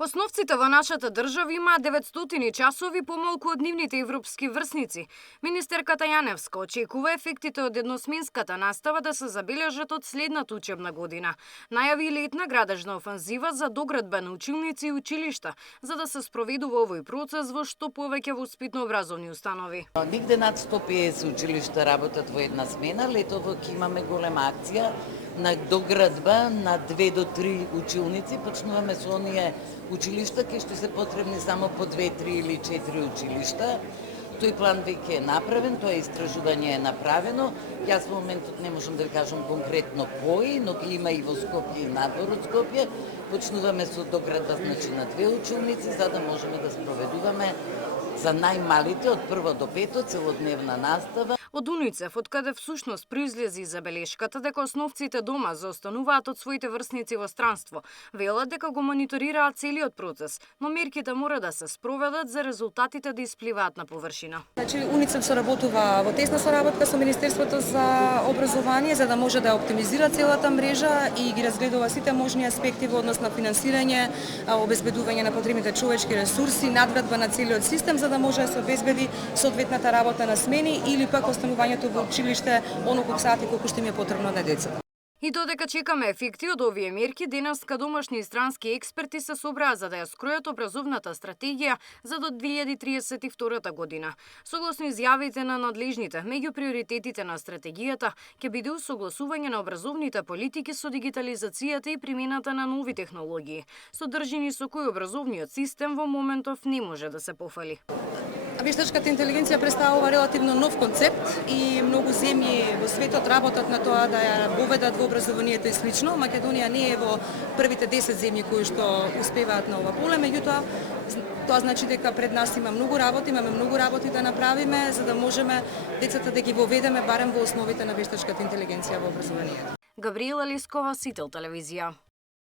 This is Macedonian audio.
Основците во нашата држава имаат 900 часови помалку од нивните европски врсници. Министерката Јаневска очекува ефектите од едносменската настава да се забележат од следната учебна година. Најави и летна градежна офанзива за доградба на училници и училишта, за да се спроведува овој процес во што повеќе воспитно-образовни установи. Нигде над 150 училишта работат во една смена. Летово ќе имаме голема акција на доградба на 2 до 3 училници. Почнуваме со оние училишта кај што се потребни само по 2, 3 или 4 училишта. Тој план веќе е направен, тоа истражување е направено. Јас во моментот не можам да ви кажам конкретно кои, но ги има и во Скопје и надвор од Скопје. Почнуваме со доградба на 2 училници за да можеме да спроведуваме за најмалите од 1 до 5 целодневна настава. Од УНИЦЕФ, од каде всушност произлези забелешката дека основците дома заостануваат од своите врсници во странство, велат дека го мониторираат целиот процес, но мерките мора да се спроведат за резултатите да испливаат на површина. Значи УНИЦЕФ соработува во тесна соработка со Министерството за образование за да може да оптимизира целата мрежа и ги разгледува сите можни аспекти во однос на финансирање, обезбедување на потребните човечки ресурси, надградба на целиот систем за да може да се обезбеди соодветната работа на смени или пак останувањето во училиште онолку сати колку што им е потребно на децата. И додека чекаме ефекти од овие мерки, денеска домашни и странски експерти се собраа за да ја скројат образовната стратегија за до 2032 година. Согласно изјавите на надлежните, меѓу приоритетите на стратегијата ќе биде усогласување на образовните политики со дигитализацијата и примената на нови технологии, содржини со кои образовниот систем во моментов не може да се пофали. Вештачката интелигенција представува релативно нов концепт и многу земји во светот работат на тоа да ја воведат во образованието и слично. Македонија не е во првите 10 земји кои што успеваат на ова поле, меѓутоа тоа значи дека пред нас има многу работа, имаме многу работи да направиме за да можеме децата да ги воведеме барем во основите на вештачката интелигенција во образованието. Габриела Лискова, Сител телевизија.